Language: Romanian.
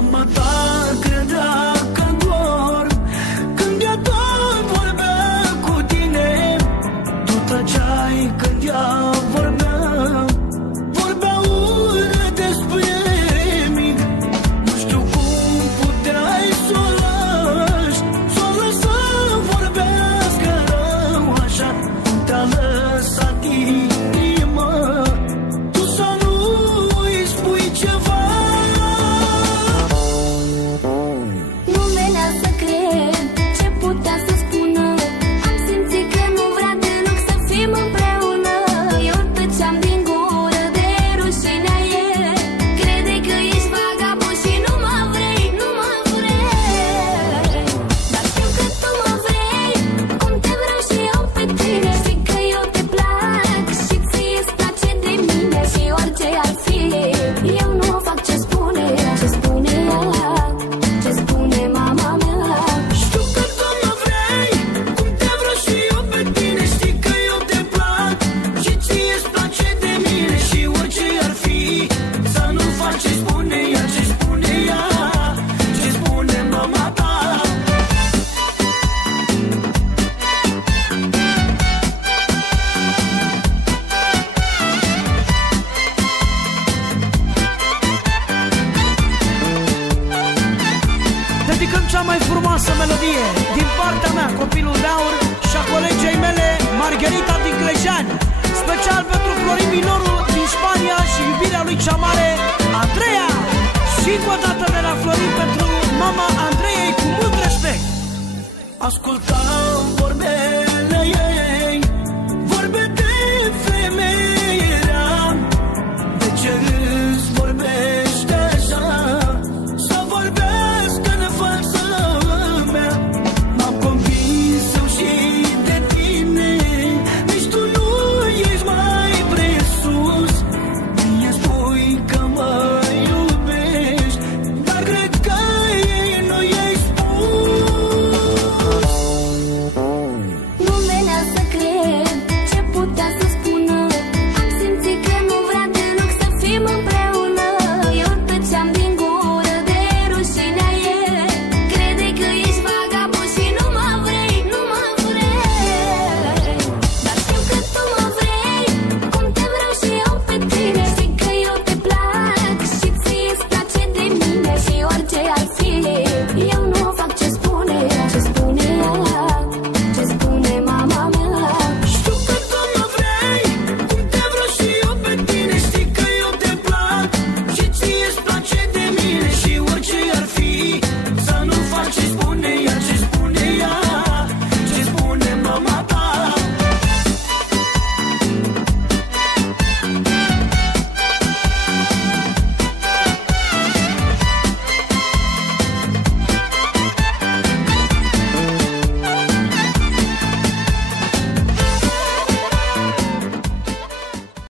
Mama ta credea că dor când ea tot vorbea cu tine. Tu tăceai când ea vorbea, vorbea urât despre mine. Nu știu cum puteai să o lași, să o lăsi să vorbească rău așa. Cum te-a lăsat inima, tu să nu îi spui ceva. Nu venea să cred ce putea să spună. Am simțit că nu vrea deloc să fim împreună. Eu tăceam din gură de rușinea ei. Crede că ești vagabond și nu mă vrei, nu mă vrei. Dar știu că tu mă vrei, cum te vreau și eu pe tine. Știi că eu te plac și ție-ți place de mine. Și orice ar fi, eu nu fac ce spune ea, ce spune ea, ce spune mama mea. Știu că tu mă vrei, cum te vreau și eu pe tine. Știi că eu te plac și ție-ți place de mine. Și orice ar fi, să nu faci ce spune ea, ce spune ea, ce spune mama ta. Dedicăm cea mai frumoasă melodie din partea mea, copilul de aur, și a colegei mele, Margherita din Clejani. Special pentru Florin Minoru din Spania și iubirea lui cea mare, Andreea. Și încă o dată de la Florin pentru mama Andreei, cu mult respect. Ascultau